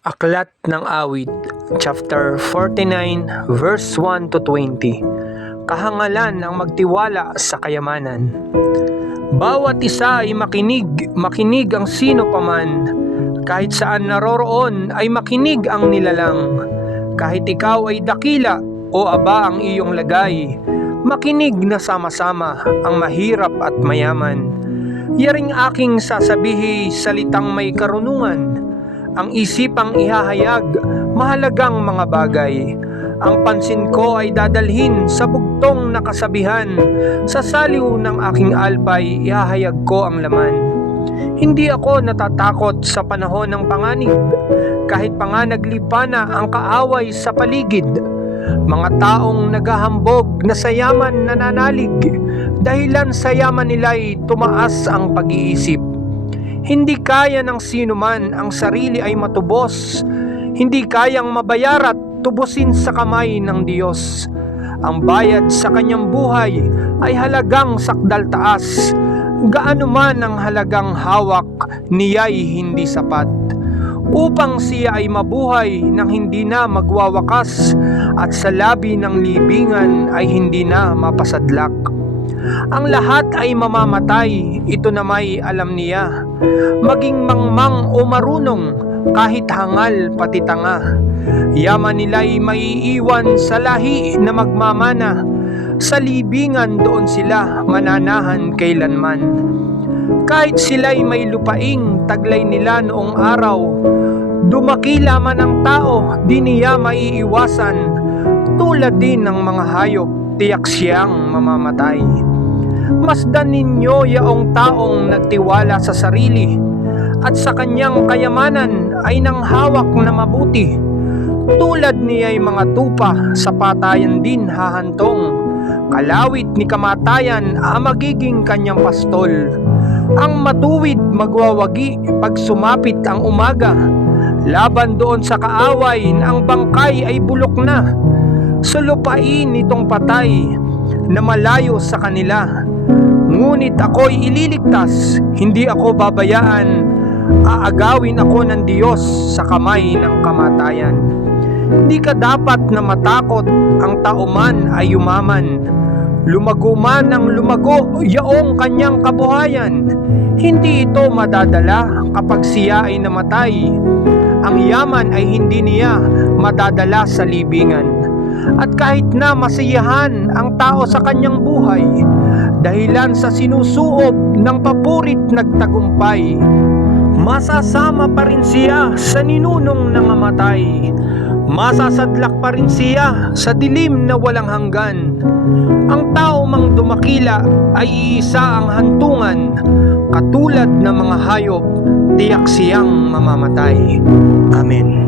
Aklat ng Awit, chapter 49, verse 1 to 20. Kahangalan ang magtiwala sa kayamanan. Bawat isa ay makinig ang sino paman. Kahit saan naroroon ay makinig ang nilalang. Kahit ikaw ay dakila o aba ang iyong lagay, makinig na sama-sama ang mahirap at mayaman. Yaring aking sasabihi salitang may karunungan. Ang isipang ihahayag, mahalagang mga bagay. Ang pansin ko ay dadalhin sa bugtong na kasabihan. Sa saliw ng aking alpay, ihahayag ko ang laman. Hindi ako natatakot sa panahon ng panganib, kahit pa nga naglipa na ang kaaway sa paligid. Mga taong naghahambog na sa yaman nananalig, dahilan sa yaman nila'y tumaas ang pag-iisip. Hindi kaya ng sino man ang sarili ay matubos. Hindi kayang mabayarat, tubusin sa kamay ng Diyos. Ang bayad sa kanyang buhay ay halagang sakdal taas. Gaano man ang halagang hawak, niya'y hindi sapat. Upang siya ay mabuhay nang hindi na magwawakas at sa labi ng libingan ay hindi na mapasadlak. Ang lahat ay mamamatay, ito na may alam niya. Maging mangmang o marunong, kahit hangal pati tanga. Yaman nila'y maiiwan sa lahi na magmamana. Sa libingan doon sila mananahan kailanman. Kahit sila'y may lupaing taglay nila noong araw, dumakila man ang tao, di niya maiiwasan. Tulad din ng mga hayop, tiyak siyang mamamatay. Masdan ninyo yaong taong nagtiwala sa sarili at sa kanyang kayamanan ay nanghawak na mabuti. Tulad niya'y mga tupa sa patayan din hahantong. Kalawit ni kamatayan ang magiging kanyang pastol. Ang matuwid magwawagi pag sumapit ang umaga. Laban doon sa kaaway na ang bangkay ay bulok na. Sulupain nitong patay na malayo sa kanila. Ngunit ako'y ililigtas, hindi ako babayaan. Aagawin ako ng Diyos sa kamay ng kamatayan. Di ka dapat na matakot, ang tao man ay yumaman. Lumago man ang lumago, yaong kanyang kabuhayan. Hindi ito madadala kapag siya ay namatay. Ang yaman ay hindi niya madadala sa libingan. At kahit na masiyahan ang tao sa kanyang buhay, dahilan sa sinusuob ng papurit nagtagumpay, masasama pa rin siya sa ninunong nangamatay. Masasadlak pa rin siya sa dilim na walang hanggan. Ang tao mang dumakila ay iisa ang hantungan. Katulad ng mga hayop, tiyak siyang mamamatay. Amen.